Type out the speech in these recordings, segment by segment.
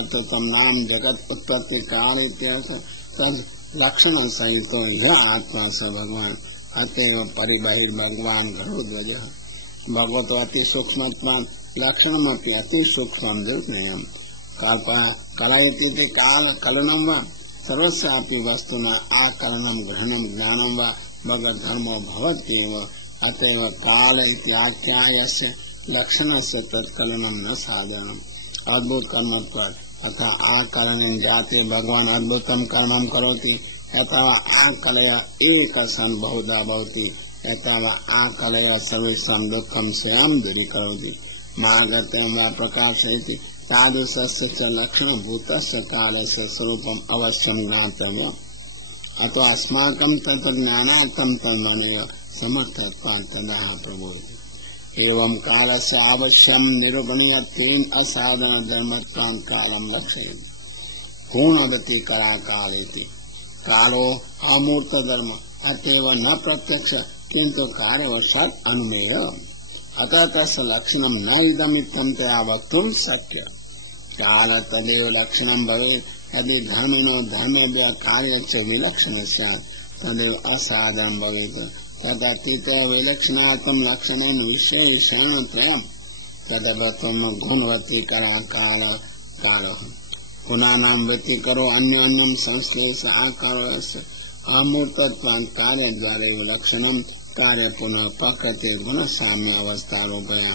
कर्तृत्व नाम जगत उत्पत्ति काल तद लक्षण सहित यह आत्मा स भगवान अतएव परिबहिर्भगवान घरोध्वज भगवत अति सूक्ष्म लक्षण अति सूक्ष्म दुर्नयम कलयति काल कलनम व सर्वस्यापि वस्तुना आकलनम ग्रहणम ज्ञानम व भगवत धर्मो भवत्येव अतएव काल इत्याख्यायस्य लक्षणस्य तत्कलनम न साधनम अद्भुत कर्मत्वात् अतः आकलनं जाते भगवान अद्भुतम कर्मं करोति यथा आकलय एक सन बहुधा भवति यथा आकलय सर्वेषां दुःखं स्वयं दूरीकरोति मार्गत्यं वा प्रकाशयति तादृशस्य च लक्षणभूतस्य कालस्य स्वरूपम् अवश्यं ज्ञातव्यम् अतो अस्माकं तत्ज्ञानार्थं तन्मनेव समर्थत्वात् तदाह प्रबोधति एवं कालस्य अवश्यं निरूपणीयत्वेन असाधन धर्मत्वां कालं लक्षयति पूर्णवति कलाकालेति कालो अमूर्त धर्म अतएव न प्रत्यक्ष किंतु कार्यवशात् अनुमेय अतः तस्य लक्षणं न इदमित्थं तया वक्तुं शक्य काल तदेव लक्षणं भवेत् यदि धर्मिणो धर्मव्य कार्यस्य विलक्षणं स्यात् तदेव असाधनं भवेत् तदतीत विलक्षणार्थं लक्षणेन विशेषणत्रयम् तदवत्वं गुणवती कालः गुणानां व्यतिकरो अन्योन्यं संश्लेष आकारस्य अमूर्तत्वात् कार्यद्वारैव लक्षणं कार्य पुनः प्रकृते गुणसाम्य अवस्थारूपया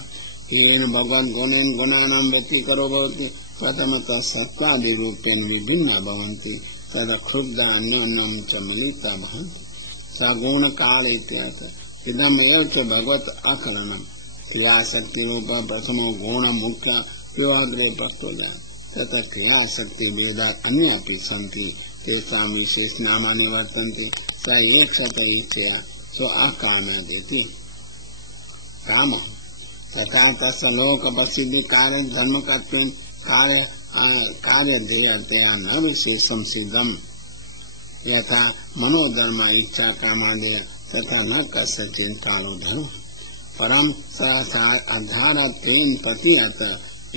येन भगवद्गुणेन गुणानां व्यतिकरो भवति प्रथमतः सत्त्वादिरूपेण विभिन्ना भवन्ति तदा क्षुब्धा अन्योन्यं च मिलिता भवन्ति सगुण काल इत्यर्थ इदमेव च भगवत् अकलनं क्रियाशक्तिरूप प्रथमो गुण मुख्य योऽग्रे प्रस्तुताः तथा क्रियाशक्ति वेदा अन्ये अपि सन्ति तेषां विशेषनामानि वर्तन्ते स एक्षत इच्छया सो आकामयति काम तथा तस्य लोक प्रसिद्धि कार्य धर्मकत्वेन कार्य ध्येयतया न विशेषं सिद्धम् यथा मनोधर्म इच्छा कामादय तथा न कस्यचित् कालो धर्म परम सहसा अधारत्वेन प्रतिहत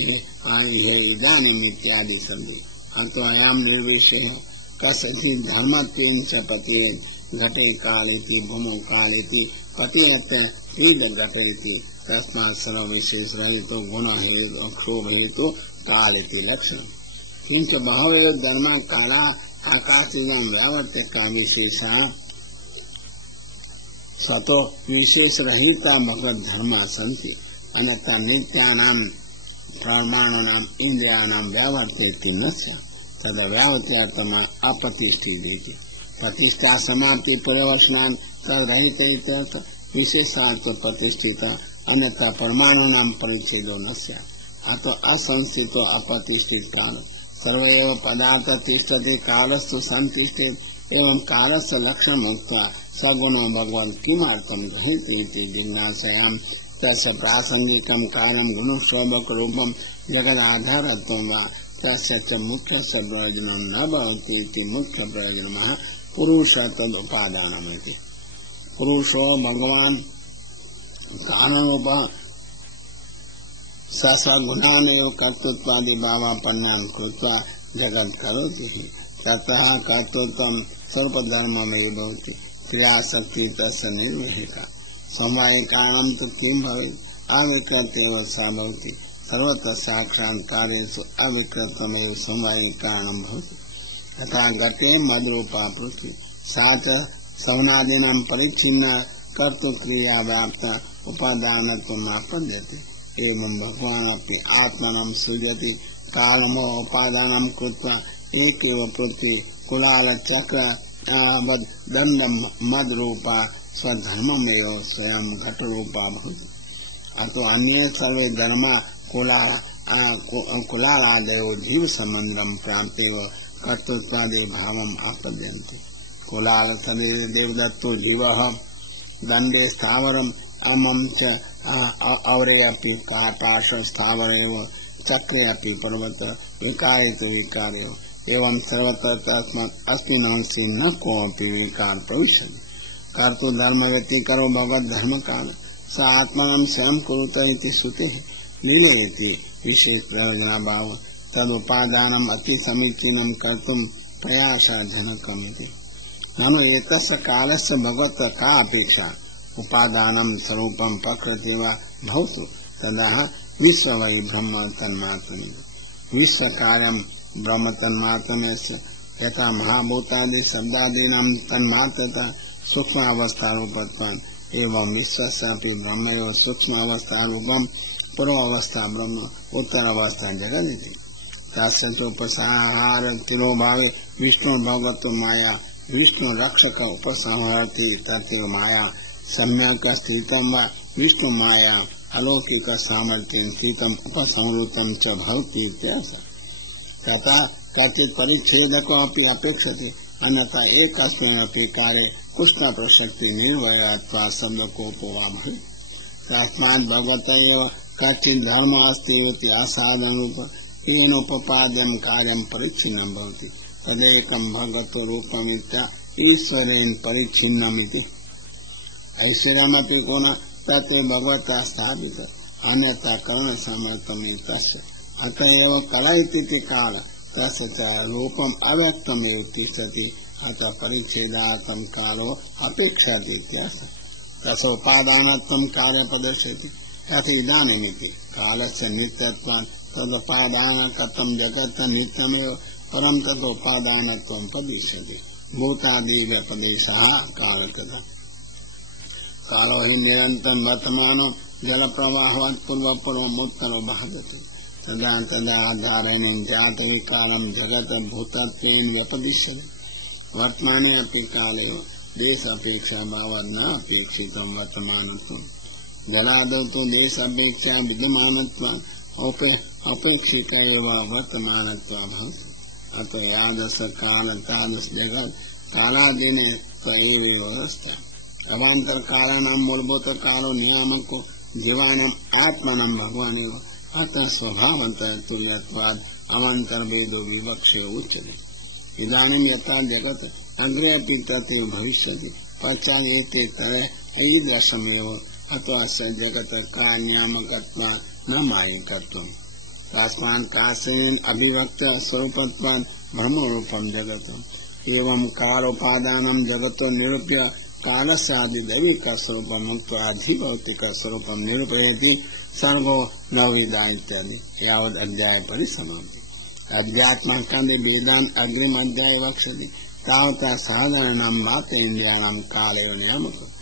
इदानीम् इत्यादि सन्ति अतो अयं निर्विशेषः कस्यचित् धर्मत्वेन च पतेत् घटे कालेति भूमौ कालेति पतेत् घटेति तस्मात् सर्वविशेष रहितो गुण हेतु क्षोभ हेतु कालेति लक्षणम् किंच बहवो धर्मा काला आकाशिकं व्यावर्त्य का विशेषा सतो विशेष रहिता भगवत धर्मा सन्ति अन्यथा नित्यानां प्रमाणानां इंद्रियाणां व्यावर्त्येति न स्यात् तदा व्यावर्त्यार्थम् अपतिष्ठितेति प्रतिष्ठा समाप्ति पूर्ववचनान् तद्रहित इत्यर्थ विशेषार्थ प्रतिष्ठित अन्यथा परमाणूनां परिच्छेदो न स्यात् अतो असंस्थितो अपतिष्ठित काल सर्वैव पदार्थ तिष्ठति कालस्तु संतिष्ठेत् एवं कालस्य लक्षणम् उक्त्वा सगुणो भगवान् किमर्थं गृहीतः इति जिज्ञासायां तस्य प्रासंगिकं कार्यं गुणस्वरूपं जगदाधारत्वं वा तस्य च मुख्यस्य प्रयोजनं न भवति इति मुख्य प्रयोजनः पुरुषः तदुपादानमिति पुरुषो भगवान् कारणरूपः स गुणानेव कर्तृत्वादि भावापन्नान् कृत्वा जगत् करोति ततः कर्तृत्वं सर्वधर्ममेव भवति क्रियाशक्ति तस्य निर्वहिता समवायि कारणं तु किं भवेत् अविकृतेव सा भवति सर्वतः साक्षात् कार्येषु अविकृतमेव समवायि कारणं भवति तथा घटे मद्रूपा पृथ्वी सा च सवनादीनां परिच्छिन्ना कर्तृक्रिया व्याप्ता उपादानत्वम् आपद्यते एवं भगवान् अपि आत्मनं सृजति कालमो उपादानं कृत्वा एकेव पृथ्वी कुलाल चक्र दंड मद्रूपा स्वधर्ममेव स्वयं घटरूपा भवति अतो अन्ये सर्वे धर्मा कुलालादयो जीव संबंधं प्राप्तेव कर्तृत्वादि भावम् आपद्यन्ते कुलाल शरीरे देवदत्तो जीवः दंडे स्थावरम् अमं च औरे अपि काटाश स्थावर एव चक्रे अपि पर्वत विकारित विकार्यो एवं सर्वत्र तस्मात् अस्मिन्नंशे न कोऽपि विकार प्रविशति कर्तु धर्म व्यतिकरो भगवत् धर्म काल स आत्मानं स्वयं कुरुत इति श्रुतेः लीलेति विशेष प्रयोजनाभाव तदुपादानम् अति समीचीनं कर्तुं प्रयासजनकमिति। ननु एतस्य कालस्य भगवतः का अपेक्षा? उपादानं स्वरूपं प्रकृति वा भवतु तदा विश्व वै ब्रह्म तन्मात्रम्। विश्वकार्यं ब्रह्म तन्मात्रमस्य यथा महाभूतादि शब्दादीनां तन्मात्रता सूक्ष्मावस्थारूपत्वान् एवं विश्वस्यापि ब्रह्मैव सूक्ष्मावस्थारूपं पूर्वावस्था ब्रह्म उत्तरावस्था जगदिति। तस्य च उपसंहार तिरोभावे विष्णु भगवतो माया विष्णु रक्षक उपसंहरति तथैव माया सम्यक् स्थितं वा विष्णु माया अलौकिक सामर्थ्येन स्थितं उपसंहृतं च भवति इत्यर्थः। तथा कथित परिच्छेदको अपि अपेक्षते अन्यथा एकस्मिन्नपि कार्ये कुष्ठ प्रसक्ति निर्वयत्वात् शब्दकोपो वा भवेत्। तस्मात् भगवतः एव कथित धर्म अस्ति इति असाधनरूप येनोपपाद्यं कार्यं परिच्छिन्नं भवति तदेकं भगवतो रूपमित्या ईश्वरेण परिच्छिन्नमिति। ऐश्वर्यमपि को न तत् भगवता स्थापितम् अन्यथा करणसामर्थ्यं तस्य। अतः एव कला इति काल तस्य च रूपम् अव्यक्तमेव तिष्ठति अतः परिच्छेदार्थं कालो अपेक्षते इत्यर्थः। तस्य उपादानत्वं कार्य प्रदर्शयति यथा इदानीमिति कालस्य नित्यत्वात् तदुपादान कथं जगत् नित्यमेव परं तदुपादानत्वं प्रदिश्यते। भूतादि व्यपदेशः कालकथा कालो हि निरन्तरं वर्तमानो जलप्रवाहवत् पूर्वपूर्वमुत्तरो वहति तदा तदा आधारेण जाते कालं जगत् भूतत्वेन व्यपदिश्यते। वर्तमाने अपि काले देश अपेक्षा भावात् न अपेक्षितं वर्तमानत्वं। जलादौ तु देश अपेक्षा विद्यमानत्वात् अपेक्षित एव वर्तमानत्वं भवति। अतः यादृश काल तादृश जगत् कालादीने तयैव व्यवस्था। अवान्तर कालानां मूलभूत कालो नियामको जीवानाम् आत्मनं भगवान् एव। अतः स्वभावतः तुल्यत्वात् अवान्तर भेदो विवक्षे उच्यते। इदानीं यथा जगत् अग्रे अपि तथैव भविष्यति पश्चात् एते ईदृशमेव। अतः अस्य जगत् का नियामकत्वात् न मायिकत्वम्। तस्मात् कालेन अभिव्यक्त स्वरूपत्वात् ब्रह्मरूपं जगत्। एवं कालोपादानं जगतो निरूप्य कालस्य आदिदैविक स्वरूपम् उक्त्वा अधिभौतिक स्वरूपं निरूपयति सर्गो नवविधा इत्यादि यावत् अध्याय परिसमाप्ति। अध्यात्मकान्ते वेदान् अग्रिम अध्याये वक्ष्यति तावता साधारणां मात्र इन्द्रियाणां कालेन नियामकः